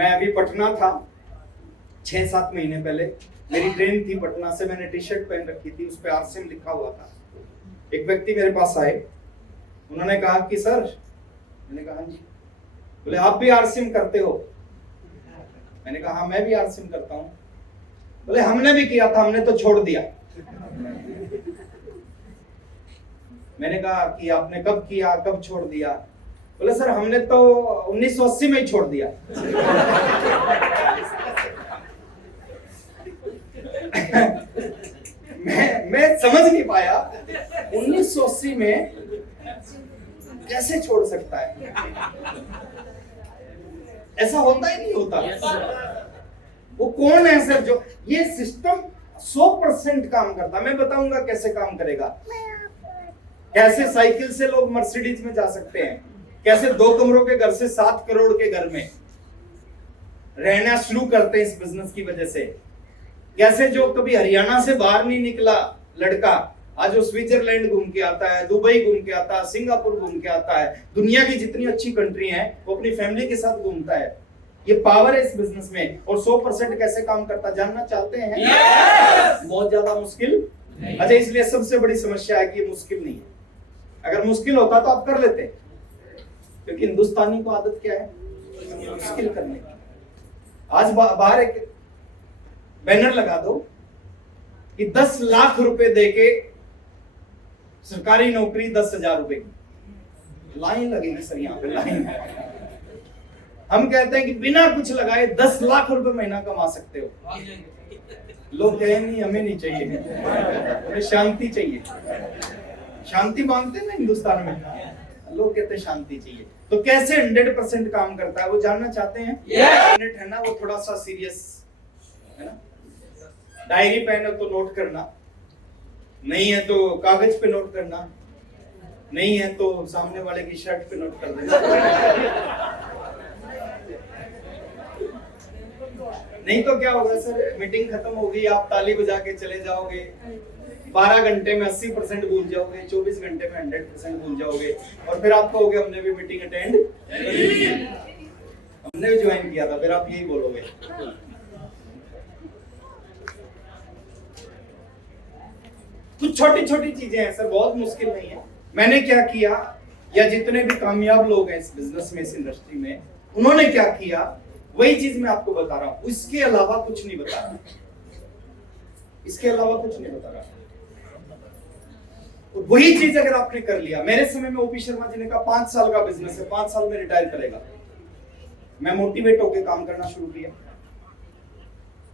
मैं अभी पटना था 6-7 महीने पहले, मेरी ट्रेन थी पटना से, मैंने टी शर्ट पहन रखी थी, उस पर आरसीएम लिखा हुआ था। एक व्यक्ति मेरे पास आए, उन्होंने कहा कि सर, मैंने कहा हाँ जी। बोले आप भी आरसीएम करते हो? मैंने कहा हाँ मैं भी आरसीएम करता हूँ। बोले हमने भी किया था, हमने तो छोड़ दिया। मैंने कहा कि आपने कब किया, कब छोड़ दिया? बोले सर हमने तो 1980 में ही छोड़ दिया। मैं समझ नहीं पाया 1980 में कैसे छोड़ सकता है। ऐसा होता ही नहीं होता। वो कौन है सर जो ये सिस्टम 100% काम करता? मैं बताऊंगा कैसे काम करेगा। कैसे साइकिल से लोग मर्सिडीज में जा सकते हैं, कैसे 2 कमरों के घर से 7 करोड़ के घर में रहना शुरू करते हैं इस बिजनेस की वजह से। कैसे जो कभी हरियाणा से बाहर नहीं निकला लड़का आज वो स्विट्जरलैंड घूम के आता है, दुबई घूम के आता है, सिंगापुर घूम के आता है, दुनिया की जितनी अच्छी कंट्री हैं वो अपनी फैमिली के साथ घूमता है। ये पावर है इस बिजनेस में। और 100% कैसे काम करता जानना चाहते हैं? yes! बहुत ज्यादा मुश्किल। अच्छा, इसलिए सबसे बड़ी समस्या है कि ये मुश्किल नहीं है। अगर मुश्किल होता तो आप कर लेते, क्योंकि हिंदुस्तानी को आदत क्या है? मुश्किल करने की। आज बाहर एक बैनर लगा दो कि 10 लाख रुपए देके सरकारी नौकरी 10,000 रुपए की, लाइन लगेगी सर यहाँ पे, लाइन। हम कहते हैं कि बिना कुछ लगाए 10 लाख रुपए महीना कमा सकते हो। लोग कहें नहीं हमें नहीं चाहिए, हमें शांति चाहिए। शांति मांगते हैं ना हिंदुस्तान में, लोग कहते हैं शांति चाहिए। तो कैसे 100% काम करता है वो जानना चाहते हैं? मिनट है ना, वो थोड़ा सा सीरियस है ना। डायरी पेन है तो नोट करना, नहीं है तो कागज पे नोट करना, नहीं है तो सामने वाले की शर्ट पे नोट कर देना। नहीं तो क्या होगा सर, मीटिंग खत्म होगी, आप ताली बजा के चले जाओगे, 12 घंटे में 80% भूल जाओगे, 24 घंटे में 100% भूल जाओगे, और फिर आप कहोगे हमने भी मीटिंग अटेंड, हमने भी ज्वाइन किया था, फिर आप यही बोलोगे। कुछ छोटी छोटी चीजें हैं सर, बहुत मुश्किल नहीं है। मैंने क्या किया, या जितने भी कामयाब लोग हैं इस बिजनेस में, इस इंडस्ट्री में, उन्होंने क्या किया, वही चीज मैं आपको बता रहा हूं। इसके अलावा कुछ नहीं बता रहा, इसके अलावा कुछ नहीं बता रहा। वही चीज अगर आपने कर लिया, मेरे समय में ओपी शर्मा जी ने कहा 5 साल का बिजनेस है, 5 साल में रिटायर करेगा। मैं मोटिवेट होकर काम करना शुरू किया।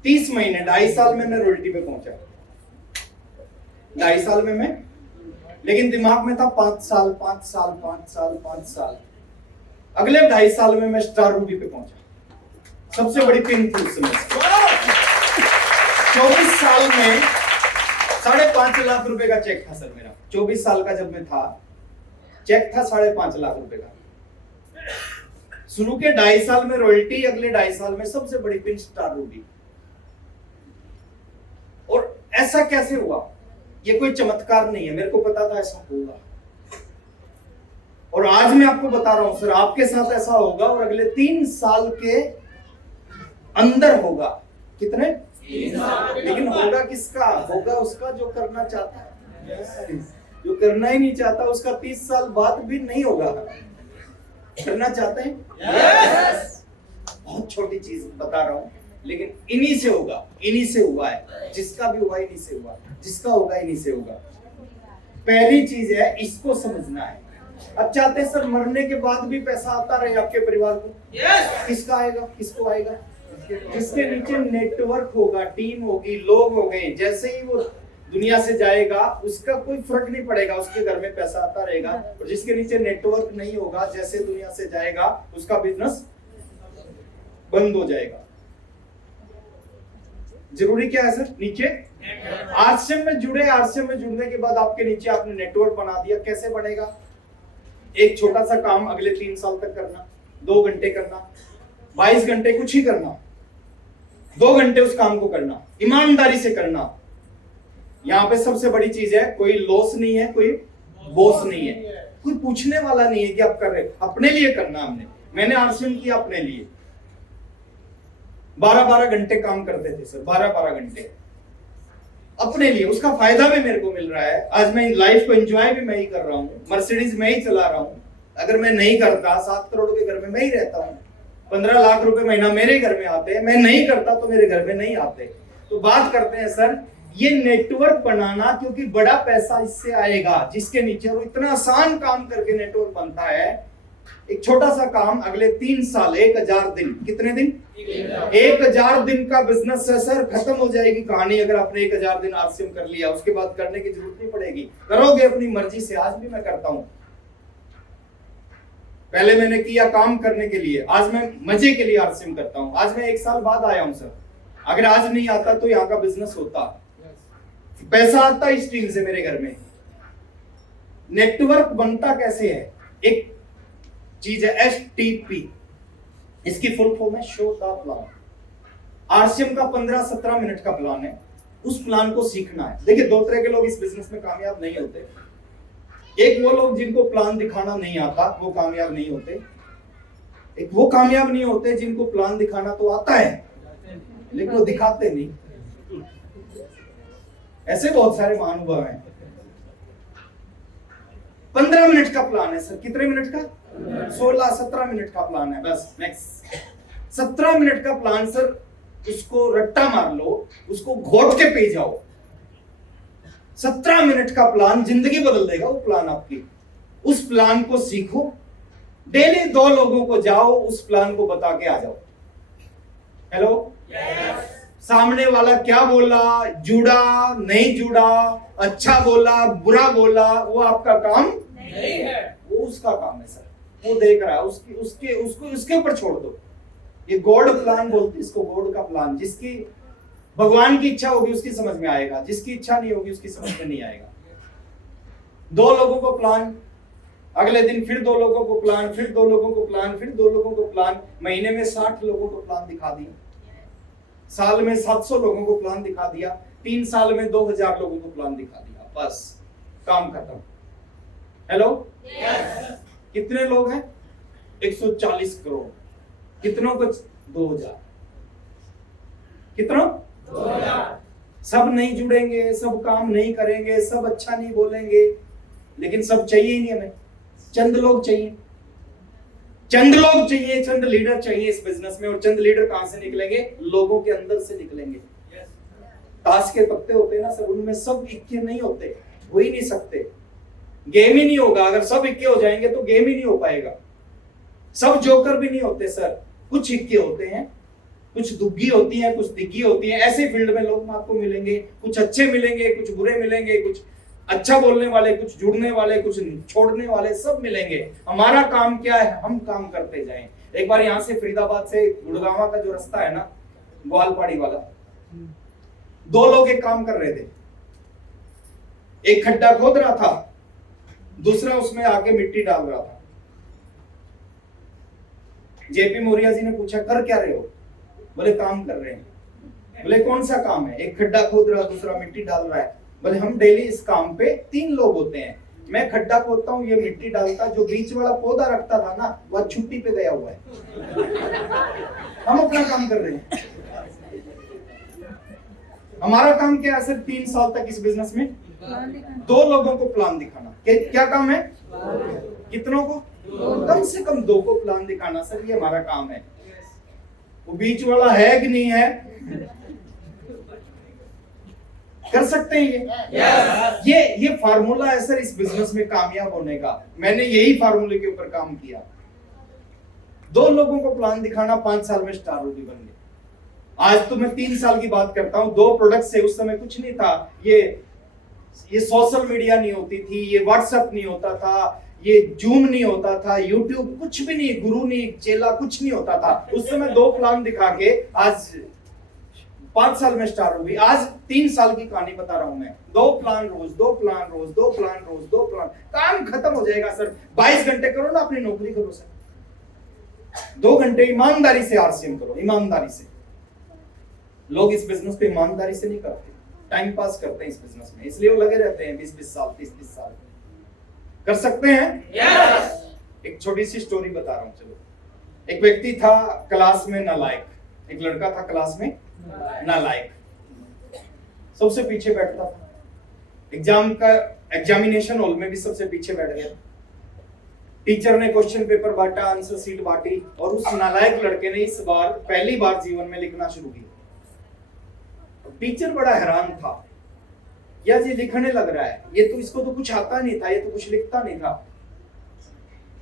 30 महीने, 2.5 साल में मैं रॉयल्टी पे पहुंचा। 2.5 साल में मैं, लेकिन दिमाग में था 5 साल, 5 साल, 5 साल, 5 साल। अगले 2.5 साल में मैं स्टार रूबी पे पहुंचा। सबसे बड़ी पिन थी उस समय। 24 साल में 5.5 लाख रुपए का चेक था सर मेरा। 24 साल का जब मैं था, चेक था 5.5 लाख रुपए का। शुरू के 2.5 साल में रॉयल्टी, अगले 2.5 साल में सबसे बड़ी पिन स्टार रूबी। और ऐसा कैसे हुआ? ये कोई चमत्कार नहीं है, मेरे को पता था ऐसा होगा, और आज मैं आपको बता रहा हूं सर, आपके साथ ऐसा होगा, और अगले 3 साल के अंदर होगा। कितने? 3 साल। लेकिन होगा किसका? होगा उसका जो करना चाहता है। जो करना ही नहीं चाहता उसका 30 साल बाद भी नहीं होगा। करना चाहते हैं? yes! बहुत छोटी चीज बता रहा हूं, लेकिन इन्हीं से होगा, इन्हीं से हुआ है। जिसका भी हुआ इन्हीं से हुआ, जिसका होगा इन्हीं से होगा। पहली चीज है, इसको समझना है। अब चाहते हैं सर मरने के बाद भी पैसा आता रहे आपके परिवार को? yes! किसका आएगा? किसको आएगा? जिसके नीचे नेटवर्क होगा, टीम होगी, लोग हो गए, जैसे ही वो दुनिया से जाएगा उसका कोई फर्क नहीं पड़ेगा, उसके घर में पैसा आता रहेगा। और जिसके नीचे नेटवर्क नहीं होगा, जैसे दुनिया से जाएगा उसका बिजनेस बंद हो जाएगा। जरूरी क्या है सर? नीचे आरसीएम में जुड़े। आरसीएम में जुड़ने के बाद आपके नीचे आपने नेटवर्क बना दिया। कैसे बनेगा? एक छोटा सा काम अगले 3 साल तक करना, 2 घंटे करना, 22 घंटे कुछ ही करना, 2 घंटे उस काम को करना, ईमानदारी से करना। यहाँ पे सबसे बड़ी चीज है, कोई लॉस नहीं है, कोई बॉस नहीं है, कोई पूछने वाला नहीं है कि आप कर रहे। अपने लिए करना हमने। मैंने आरसीएम किया अपने लिए, 12-12 घंटे काम करते थे सर, 12-12 घंटे अपने लिए। उसका फायदा भी मेरे को मिल रहा है। आज मैं लाइफ को एंजॉय भी मैं ही कर रहा हूँ, मर्सिडीज मैं ही चला रहा हूँ। अगर मैं नहीं करता 7 करोड़ के घर में मैं ही रहता हूँ, 15 लाख रुपए महीना मेरे घर में आते हैं, मैं नहीं करता तो मेरे घर में नहीं आते। तो बात करते हैं सर ये नेटवर्क बनाना, क्योंकि बड़ा पैसा इससे आएगा जिसके नीचे, वो इतना आसान काम करके नेटवर्क बनता है। एक छोटा सा काम अगले 3 साल 1000 दिन, कितने दिन? 1000 दिन का बिजनेस है सर, खत्म हो जाएगी कहानी अगर आपने 1000 दिन आरसीएम कर लिया। उसके बाद करने की जरूरत नहीं पड़ेगी, करोगे अपनी मर्जी से। आज भी मैं करता हूं, पहले मैंने किया काम करने के लिए, आज मैं मजे के लिए आरसीएम करता हूं। आज मैं 1 साल बाद आया हूं सर, अगर आज नहीं आता तो यहाँ का बिजनेस होता, पैसा आता इस टीम से मेरे घर में। नेटवर्क बनता कैसे है? एक चीज है STP, इसकी फुल फॉर्म है शो द प्लान। आरसीएम का 15-17 मिनट का प्लान है, उस प्लान को सीखना है। देखिए 2 तरह के लोग इस बिजनेस में कामयाब नहीं होते। एक वो लोग जिनको प्लान दिखाना नहीं आता, वो कामयाब नहीं होते। एक वो कामयाब नहीं होते जिनको प्लान दिखाना तो आता है लेकिन वो दिखाते नहीं। ऐसे बहुत सारे महानुभाव हैं। 15 मिनट का प्लान है सर, कितने मिनट का? 16-17 मिनट का प्लान है बस मैक्स। 17 मिनट का प्लान सर, उसको रट्टा मार लो, उसको घोट के पी जाओ। 17 मिनट का प्लान जिंदगी बदल देगा वो प्लान आपकी। उस प्लान को सीखो, डेली 2 लोगों को जाओ, उस प्लान को बता के आ जाओ। हेलो, सामने वाला क्या बोला, जुड़ा नहीं जुड़ा, अच्छा बोला बुरा बोला, वो आपका काम नहीं है, वो उसका काम है सर। वो देख रहा है, उसके ऊपर छोड़ दो। ये गॉड प्लान बोलते, इसको गॉड का प्लान। जिसकी भगवान की इच्छा होगी उसकी समझ में आएगा, जिसकी इच्छा नहीं होगी उसकी समझ में नहीं आएगा। 2 लोगों को प्लान, अगले दिन फिर 2 लोगों को प्लान, फिर 2 लोगों को प्लान, फिर 2 लोगों को प्लान। महीने में 60 लोगों को प्लान दिखा दिया, साल में 700 लोगों को प्लान दिखा दिया, 3 साल में 2000 लोगों को प्लान दिखा दिया, बस काम खत्म। हेलो, कितने लोग हैं? 140 करोड़। कितनों को? 2000। कितनों? 2000। सब नहीं जुड़ेंगे, सब काम नहीं करेंगे, सब अच्छा नहीं बोलेंगे, लेकिन सब चाहिए ही नहीं हमें। चंद लोग चाहिए, चंद लोग चाहिए, चंद लीडर चाहिए इस बिजनेस में। और चंद लीडर कहां से निकलेंगे? लोगों के अंदर से निकलेंगे। ताश के पत्ते होते हैं ना सब, उनमें सब इक्के नहीं होते, हो ही नहीं सकते, गेम ही नहीं होगा। अगर सब इक्के हो जाएंगे तो गेम ही नहीं हो पाएगा। सब जोकर भी नहीं होते सर, कुछ इक्के होते हैं, कुछ दुग्गी होती हैं, कुछ दिग्गी होती हैं। ऐसे फील्ड में लोग आपको मिलेंगे, कुछ अच्छे मिलेंगे, कुछ बुरे मिलेंगे, कुछ अच्छा बोलने वाले, कुछ जुड़ने वाले, कुछ छोड़ने वाले, सब मिलेंगे। हमारा काम क्या है? हम काम करते जाएं। एक बार यहाँ से फरीदाबाद से गुड़गांव का जो रास्ता है ना, ग्वालपाड़ी वाला, 2 लोग एक काम कर रहे थे। एक खड्डा खोद रहा था, दूसरा उसमें आके मिट्टी डाल रहा था। जेपी मौर्य जी ने पूछा कर क्या रहे हो? बोले काम कर रहे हैं। बोले कौन सा काम है? एक खड्डा खोद रहा, दूसरा मिट्टी डाल रहा है। बोले हम डेली इस काम पे 3 लोग होते हैं, मैं खड्डा खोदता हूँ, ये मिट्टी डालता, जो बीच वाला पौधा रखता था ना वह छुट्टी पे गया हुआ है। हम अपना काम कर रहे हैं। हमारा काम क्या है सर? 3 साल तक इस बिजनेस में 2 लोगों को प्लान दिखाना। क्या काम है? कितनों को? कम से कम 2 को प्लान दिखाना सर, ये हमारा काम है। वो बीच वाला है कि नहीं है? कर सकते हैं ये फार्मूला है सर इस बिजनेस में कामयाब होने का। मैंने यही फार्मूले के ऊपर काम किया। 2 लोगों को प्लान दिखाना, 5 साल में स्टार रोगी बन गए। आज तो मैं 3 साल की बात करता हूं। 2 प्रोडक्ट से, उस समय कुछ नहीं था, ये सोशल मीडिया नहीं होती थी, ये व्हाट्सएप नहीं होता था, ये जूम नहीं होता था, यूट्यूब कुछ भी नहीं, गुरु नहीं, चेला कुछ नहीं होता था। उस समय 2 प्लान दिखा के आज 5 साल में स्टार होगी। आज 3 साल की कहानी बता रहा हूं मैं। 2 प्लान रोज, 2 प्लान रोज, 2 प्लान रोज, 2 प्लान, काम खत्म हो जाएगा सर। 22 घंटे करो ना, अपनी नौकरी करो सर। 2 घंटे ईमानदारी से आरसीएम करो, ईमानदारी से। लोग इस बिजनेस को ईमानदारी से नहीं करते, टाइम पास करते हैं इस बिजनेस में, इसलिए वो लगे रहते हैं 20-20 साल, 30-30 साल। कर सकते हैं? एक छोटी सी स्टोरी बता रहा हूं। चलो, एक व्यक्ति था क्लास में नालायक, एक लड़का था क्लास में नालायक, सबसे पीछे बैठता था, एग्जामिनेशन हॉल में भी सबसे पीछे बैठ गया। टीचर ने क्वेश्चन पेपर बांटा, आंसर शीट बांटी, और उस नालायक लड़के ने इस बार पहली बार जीवन में लिखना शुरू किया। टीचर बड़ा हैरान था, यार ये लिखने लग रहा है, ये तो इसको तो कुछ आता नहीं था, ये तो कुछ लिखता नहीं था।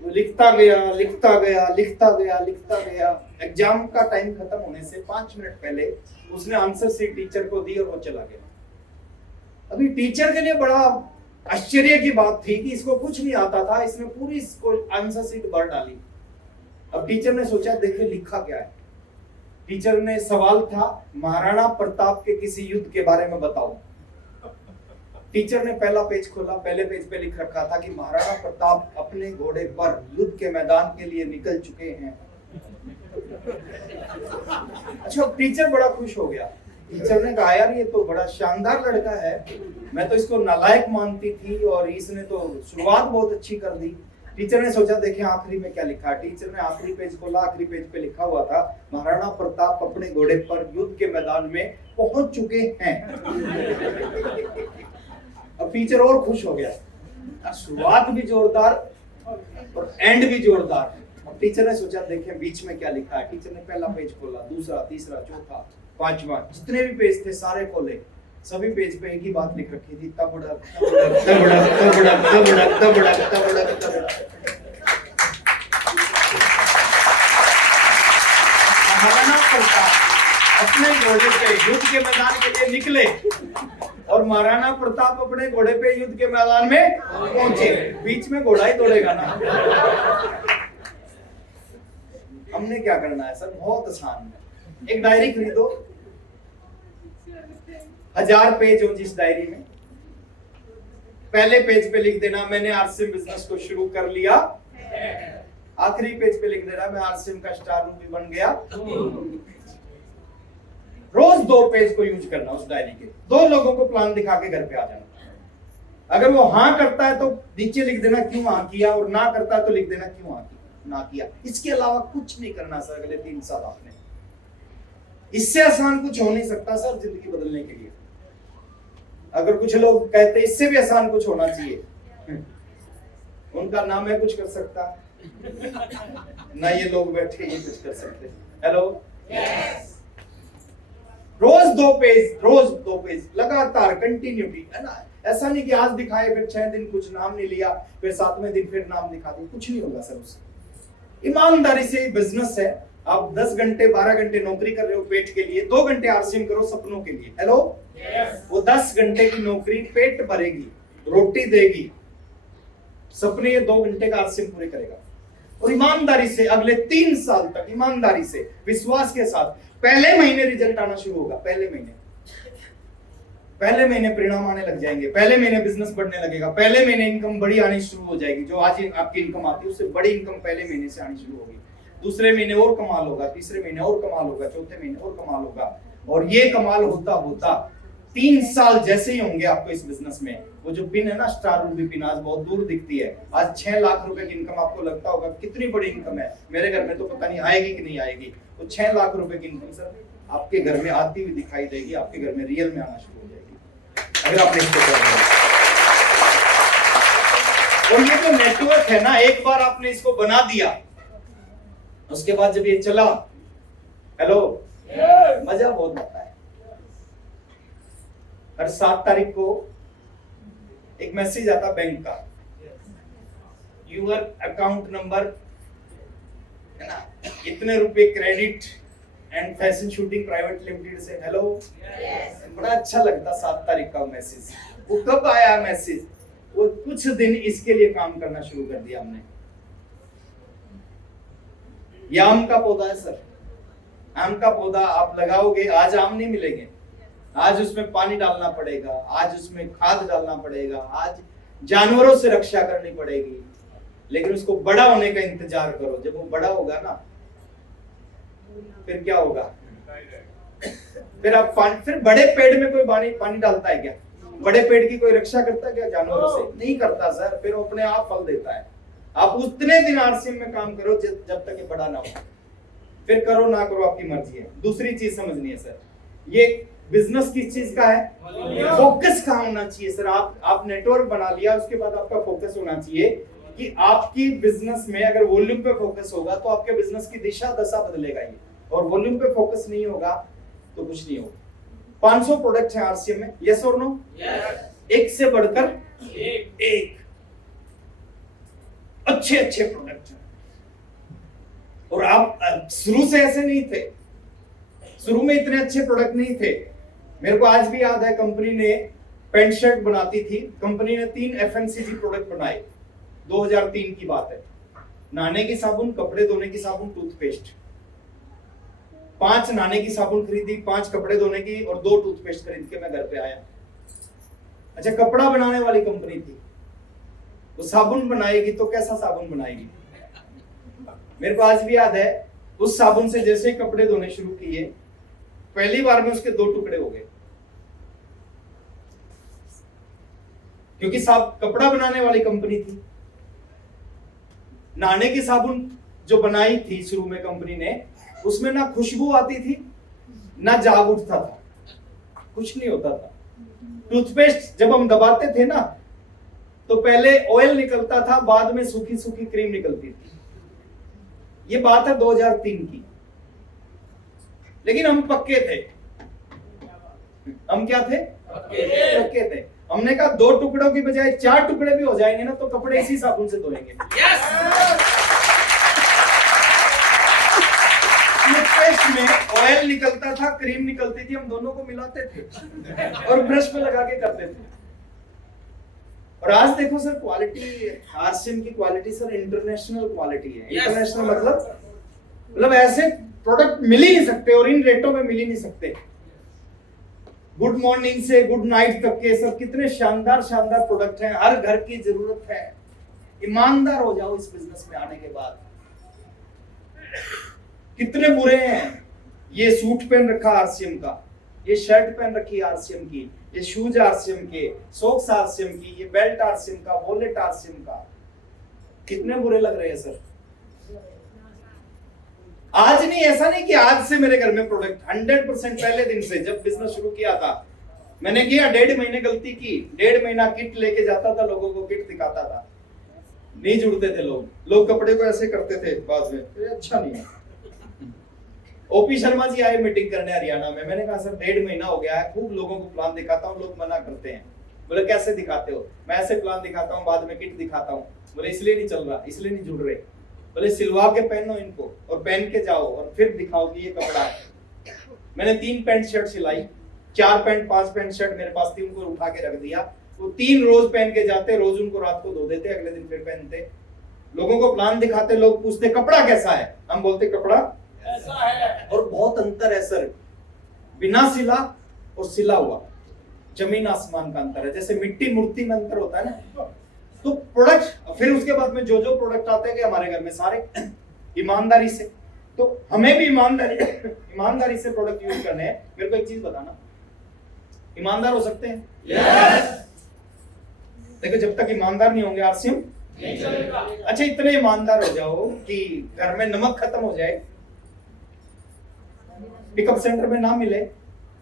वो लिखता गया लिखता गया लिखता गया लिखता गया। एग्जाम का टाइम खत्म होने से 5 मिनट पहले उसने आंसर शीट टीचर को दी और वो चला गया। अभी टीचर के लिए बड़ा आश्चर्य की बात थी कि इसको कुछ नहीं आता था, इसने पूरी इसको आंसर शीट भर डाली। अब टीचर ने सोचा देखिए लिखा क्या है। टीचर ने सवाल था, महाराणा प्रताप के किसी युद्ध के बारे में बताओ। टीचर ने पहला पेज खोला, पहले पेज पे लिख रखा था कि महाराणा प्रताप अपने घोड़े पर युद्ध के मैदान के लिए निकल चुके हैं। अच्छा, टीचर बड़ा खुश हो गया। टीचर ने कहा यार ये तो बड़ा शानदार लड़का है, मैं तो इसको नालायक मानती थी और इसने तो शुरुआत बहुत अच्छी कर दी। टीचर ने सोचा देखें आखिरी में क्या लिखा। टीचर ने आखिरी पेज खोला, आखिरी पेज पे लिखा हुआ था महाराणा प्रताप अपने घोड़े पर युद्ध के मैदान में पहुंच चुके हैं। अब टीचर और खुश हो गया, शुरुआत भी जोरदार और एंड भी जोरदार। अब टीचर ने सोचा देखें बीच में क्या लिखा है। टीचर ने पहला पेज खोला, दूसरा, तीसरा, चौथा, पांचवा, जितने भी पेज थे सारे खोले। सभी पेज पे एक ही बात लिख रखी थी, तबड़क तबड़क तबड़क तबड़क तबड़क तबड़क तबड़क तबड़क। महाराणा प्रताप अपने घोड़े पे युद्ध के मैदान के लिए निकले और महाराणा प्रताप अपने घोड़े पे युद्ध के मैदान में पहुंचे। बीच में घोड़ा ही दौड़ेगा ना। हमने क्या करना है सर, बहुत आसान है। एक डायरी खरीदो, 1000 पेज हो जिस डायरी में, पहले पेज पे लिख देना मैंने आरसीएम बिजनेस को शुरू कर लिया। आखिरी पेज पे लिख देना मैं आरसीएम का स्टार रूबी बन गया। रोज 2 पेज को यूज करना उस डायरी के। 2 लोगों को प्लान दिखा के घर पे आ जाना। अगर वो हाँ करता है तो नीचे लिख देना क्यों हाँ किया, और ना करता है तो लिख देना क्यों हाँ ना किया। इसके अलावा कुछ नहीं करना सर अगले 3 साल आपने। इससे आसान कुछ हो नहीं सकता सर जिंदगी बदलने के लिए। अगर कुछ लोग कहते हैं इससे भी आसान कुछ होना चाहिए, उनका नाम है कुछ कर सकता ना ये लोग बैठे ये कुछ कर सकते। हेलो, रोज 2 पेज लगातार कंटिन्यूटी है ना। ऐसा नहीं कि आज दिखाए फिर 6 दिन कुछ नाम नहीं लिया, फिर 7वें दिन फिर नाम दिखा दिया, कुछ नहीं होगा सर उससे। ईमानदारी से बिजनेस है। आप 10 घंटे 12 घंटे नौकरी कर रहे हो पेट के लिए, 2 घंटे आरसीएम करो सपनों के लिए। हेलो, वो 10 घंटे की नौकरी पेट भरेगी, रोटी देगी, सपने ये 2 घंटे का आरसीएम पूरे करेगा। और ईमानदारी से अगले 3 साल तक ईमानदारी से विश्वास के साथ पहले महीने रिजल्ट आना शुरू होगा। पहले महीने परिणाम आने लग जाएंगे। पहले महीने बिजनेस बढ़ने लगेगा। पहले महीने इनकम बड़ी आनी शुरू हो जाएगी। जो आज आपकी इनकम आती है उससे बड़ी इनकम पहले महीने से आनी शुरू होगी। दूसरे महीने और कमाल होगा, तीसरे महीने और कमाल होगा, चौथे महीने और कमाल होगा। और ये कमाल होता होता 3 साल जैसे ही होंगे आपको इस बिजनेस में, वो जो पिन है ना स्टार रूबी पिन, आज बहुत दूर दिखती है। आज 6 लाख रुपए की इनकम आपको लगता होगा कितनी बड़ी इनकम है, मेरे घर में तो पता नहीं आएगी कि नहीं आएगी। तो 6 लाख रुपए की इनकम सर आपके घर में आती हुई दिखाई देगी, आपके घर में रियल में आना शुरू हो जाएगी अगर आपने इसको कर लिया। और ये जो नेटवर्क है ना, एक बार आपने इसको बना दिया, उसके बाद जब ये चला, हेलो, मजा बहुत आता है। हर 7 तारीख को एक मैसेज आता बैंक का, यूर अकाउंट नंबर है ना, इतने रुपए credit and fashion shooting private limited से। हेलो, बड़ा अच्छा लगता 7 तारीख का मैसेज। वो कब आया मैसेज? वो कुछ दिन इसके लिए काम करना शुरू कर दिया हमने। ये आम का पौधा है सर, आम का पौधा आप लगाओगे, आज आम नहीं मिलेंगे, आज उसमें पानी डालना पड़ेगा, आज उसमें खाद डालना पड़ेगा, आज जानवरों से रक्षा करनी पड़ेगी, लेकिन उसको बड़ा होने का इंतजार करो। जब वो बड़ा होगा ना, फिर क्या होगा? फिर आप फिर बड़े पेड़ में कोई पानी डालता है क्या? बड़े पेड़ की कोई रक्षा करता है क्या जानवरों से? नहीं करता सर। फिर वो अपने आप फल देता है। आप उतने दिन आरसीएम में काम करो जब तक ये बड़ा ना हो। फिर करो ना करो आपकी मर्जी है। दूसरी चीज समझनी है सर, ये बिजनेस किस चीज का है? फोकस का होना चाहिए सर। आप नेटवर्क बना लिया, उसके बाद आपका फोकस होना चाहिए कि आपकी बिजनेस में अगर वॉल्यूम पे फोकस होगा तो आपके बिजनेस की दिशा दशा बदलेगा ये, और वॉल्यूम पे फोकस नहीं होगा तो कुछ नहीं होगा। 500 प्रोडक्ट हैं आरसीएम में, यस और नो? एक से बढ़कर एक अच्छे अच्छे प्रोडक्ट हैं। और आप शुरू से ऐसे नहीं थे, शुरू में इतने अच्छे प्रोडक्ट नहीं थे। मेरे को आज भी याद है, कंपनी ने पैंट शर्ट बनाती थी, कंपनी ने 3 एफएमसीजी प्रोडक्ट बनाए, 2003 की बात है। नहाने की साबुन, कपड़े धोने की साबुन, टूथपेस्ट। 5 नहाने की साबुन खरीदी, 5 कपड़े धोने की और 2 टूथपेस्ट खरीद के मैं घर पे आया। अच्छा, कपड़ा बनाने वाली कंपनी थी, वो साबुन बनाएगी तो कैसा साबुन बनाएगी? मेरे को आज भी याद है, उस साबुन से जैसे कपड़े धोने शुरू किए, पहली बार में उसके 2 टुकड़े हो गए, क्योंकि कपड़ा बनाने वाली कंपनी थी। नहाने की साबुन जो बनाई थी शुरू में कंपनी ने, उसमें ना खुशबू आती थी ना जाग उठता था, कुछ नहीं होता था। टूथपेस्ट जब हम दबाते थे ना, तो पहले ऑयल निकलता था, बाद में सूखी सूखी क्रीम निकलती थी। ये बात है 2003 की। लेकिन हम पक्के थे। हम क्या थे? पक्के थे। हमने कहा 2 टुकड़ों की बजाय 4 टुकड़े भी हो जाएंगे ना, तो कपड़े इसी साबुन से धोएंगे। टूथपेस्ट में ऑयल निकलता था, क्रीम निकलती थी, हम दोनों को मिलाते थे और ब्रश में लगा के करते थे। और आज देखो सर, क्वालिटी, आरसीएम की क्वालिटी सर इंटरनेशनल क्वालिटी है। इंटरनेशनल मतलब ऐसे प्रोडक्ट मिल ही नहीं सकते, और इन रेटों में मिल ही नहीं सकते। गुड मॉर्निंग से गुड नाइट तक के सब कितने शानदार शानदार प्रोडक्ट हैं, हर घर की जरूरत है। ईमानदार हो जाओ इस बिजनेस में आने के बाद। कितने बुरे हैं, ये सूट पहन रखा आरसीएम का, ये शर्ट पहन रखी आरसीएम की, ये शूज आरसीएम के, सॉक्स आरसीएम की, ये बेल्ट आरसीएम का, वॉलेट आरसीएम का। कितने बुरे लग रहे हैं सर। आज नहीं, ऐसा नहीं कि आज से मेरे घर में प्रोडक्ट, 100% पहले दिन से जब बिजनेस शुरू किया था मैंने किया। 1.5 महीने गलती की, 1.5 महीना किट लेके जाता था, लोगों को किट दिखाता था, नहीं जुड़ते थे लोग कपड़े को ऐसे करते थे बाद में, तो अच्छा नहीं है। ओपी शर्मा जी आए मीटिंग करने हरियाणा में, मैंने कहा सर 1.5 महीना हो गया है, खूब लोगों को प्लान दिखाता हूँ, लोग मना करते हैं। बोले कैसे दिखाते हो? मैं ऐसे प्लान दिखाता हूँ, बाद में किट दिखाता हूँ। बोले इसलिए नहीं चल रहा, इसलिए नहीं जुड़ रहे। बोले सिलवा के पहनो इनको और पहन के जाओ और फिर दिखाओ कि ये कपड़ा है। मैंने 3 पैंट शर्ट सिलाई, 4 पैंट 5 पैंट शर्ट मेरे पास थी, उनको उठा के रख दिया। वो 3 रोज पहन के जाते, रोज उनको रात को धो देते, अगले दिन फिर पहनते। लोगों को प्लान दिखाते, लोग पूछते कपड़ा कैसा है, हम बोलते कपड़ा ऐसा है। और बहुत अंतर है सर, बिना सिला और सिला हुआ, जमीन आसमान का अंतर है। जैसे मिट्टी मूर्ति में अंतर होता है ना, तो प्रोडक्ट, फिर उसके बाद में जो प्रोडक्ट आते हैं हमारे घर में सारे ईमानदारी से, तो हमें भी ईमानदारी से प्रोडक्ट यूज करने हैं। मेरे को एक चीज बताना, ईमानदार हो सकते हैं? yes! देखो जब तक ईमानदार नहीं होंगे आरसीएम नहीं चलेगा। अच्छा, इतने ईमानदार हो जाओ कि घर में नमक खत्म हो जाए, पिकअप सेंटर में ना मिले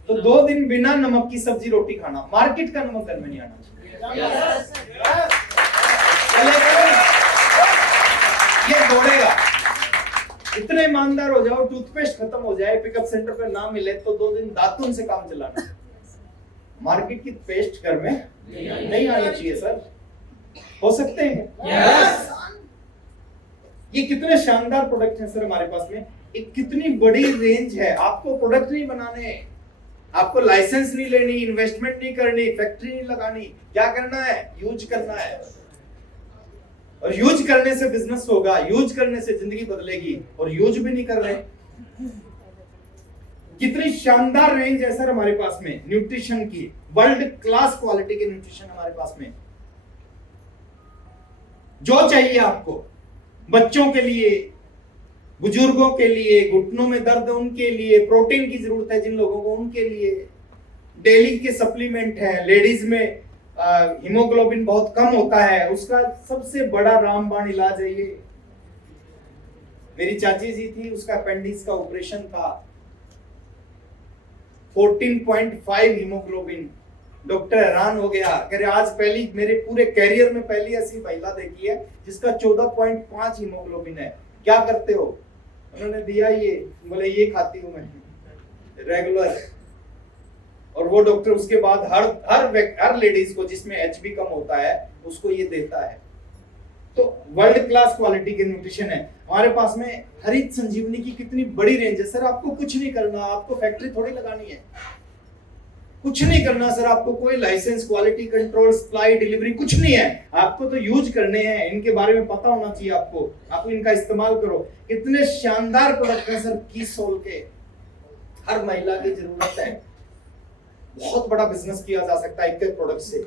तो 2 दिन बिना नमक की सब्जी रोटी खाना, मार्केट का नमक घर में नहीं आना चाहिए। ये दौड़ेगा। इतने ईमानदार हो जाओ, टूथपेस्ट खत्म हो जाए, पिकअप सेंटर पे ना मिले तो 2 दिन दातुन से काम चलाना। मार्केट की पेस्ट घर में नहीं आनी चाहिए सर। हो सकते हैं? yes! ये कितने शानदार प्रोडक्ट हैं सर हमारे पास में, एक कितनी बड़ी रेंज है। आपको प्रोडक्ट नहीं बनाने, आपको लाइसेंस नहीं लेनी, इन्वेस्टमेंट नहीं करनी, फैक्ट्री नहीं लगानी, क्या करना है? यूज करना है। और यूज करने से बिजनेस होगा, यूज करने से जिंदगी बदलेगी, और यूज भी नहीं कर रहे। कितनी शानदार रेंज है सर हमारे पास में न्यूट्रिशन की, वर्ल्ड क्लास क्वालिटी के न्यूट्रिशन हमारे पास में। जो चाहिए आपको, बच्चों के लिए, बुजुर्गों के लिए, घुटनों में दर्द उनके लिए, प्रोटीन की जरूरत है जिन लोगों को उनके लिए, डेली के सप्लीमेंट है, लेडीज में हीमोग्लोबिन बहुत कम होता है, उसका सबसे बड़ा रामबाण इलाज है ये। मेरी चाची जी थी, उसका अपेंडिक्स का ऑपरेशन था, 14.5 हीमोग्लोबिन। डॉक्टर हैरान हो गया, कह रहे आज पहली, मेरे पूरे कैरियर में पहली ऐसी महिला देखी है जिसका 14.5 हीमोग्लोबिन है, क्या करते हो? उन्होंने दिया ये, बोले ये खाती हूं मैं रेगुलर। और वो डॉक्टर उसके बाद हर लेडीज को जिसमें एचबी कम होता है उसको ये देता है। तो वर्ल्ड क्लास क्वालिटी के न्यूट्रिशन है हमारे पास में। हरित संजीवनी की कितनी बड़ी रेंज है सर, आपको कुछ नहीं करना, आपको फैक्ट्री थोड़ी लगानी है, कुछ नहीं करना सर, आपको कोई licence, quality control, supply, delivery कुछ नहीं है, आपको तो यूज करने हैं, इनके बारे में पता होना चाहिए आपको इनका इस्तेमाल करो। कितने शानदार प्रोडक्ट है सर, कीसोल के, हर महिला की जरूरत है, बहुत बड़ा बिजनेस किया जा सकता है एक प्रोडक्ट से।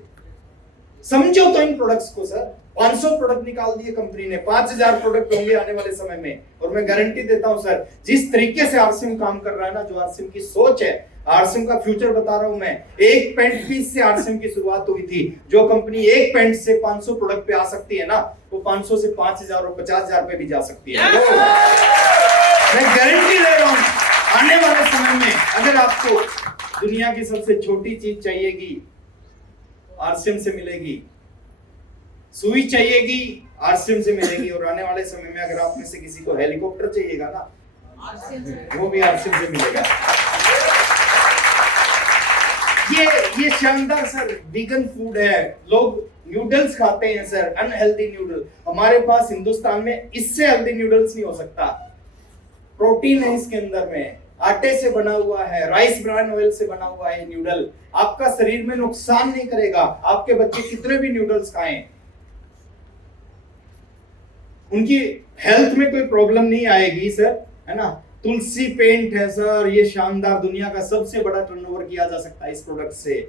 समझो तो इन प्रोडक्ट्स को सर, 500 प्रोडक्ट निकाल दिए कंपनी ने, 5000 प्रोडक्ट होंगे आने वाले समय में। और मैं गारंटी देता हूं सर, जिस तरीके से आरसीएम काम कर रहा है ना, जो आरसीएम की सोच है, आरसीएम का फ्यूचर बता रहा हूं मैं। एक पेंट पीस से आरसीएम की शुरुआत हुई थी, जो कंपनी एक पेंट से 500 प्रोडक्ट पे आ सकती है ना, वो 500 से 5000 और 50000 पे भी जा सकती है। मैं गारंटी दे रहा हूं, आने वाले समय में अगर आपको दुनिया की सबसे छोटी चीज चाहिएगी, आरसीएम से मिलेगी, सुई चाहिएगी, आरसीएम से मिलेगी, और आने वाले समय में अगर आप में से किसी को हेलीकॉप्टर चाहिएगा ना, वो भी आरसीएम से मिलेगा। ये शानदार सर वीगन फूड है। लोग नूडल्स खाते हैं सर, अनहेल्दी नूडल, हमारे पास हिंदुस्तान में इससे हेल्दी नूडल्स नहीं हो सकता। प्रोटीन है इसके अंदर में, आटे से बना हुआ है, राइस ब्रान ऑयल से बना हुआ है नूडल, आपका शरीर में नुकसान नहीं करेगा। आपके बच्चे कितने भी नूडल्स खाएं, उनकी हेल्थ में कोई प्रॉब्लम नहीं आएगी सर, है ना। तुलसी पेंट है सर, ये शानदार, दुनिया का सबसे बड़ा टर्नओवर किया जा सकता है इस प्रोडक्ट से।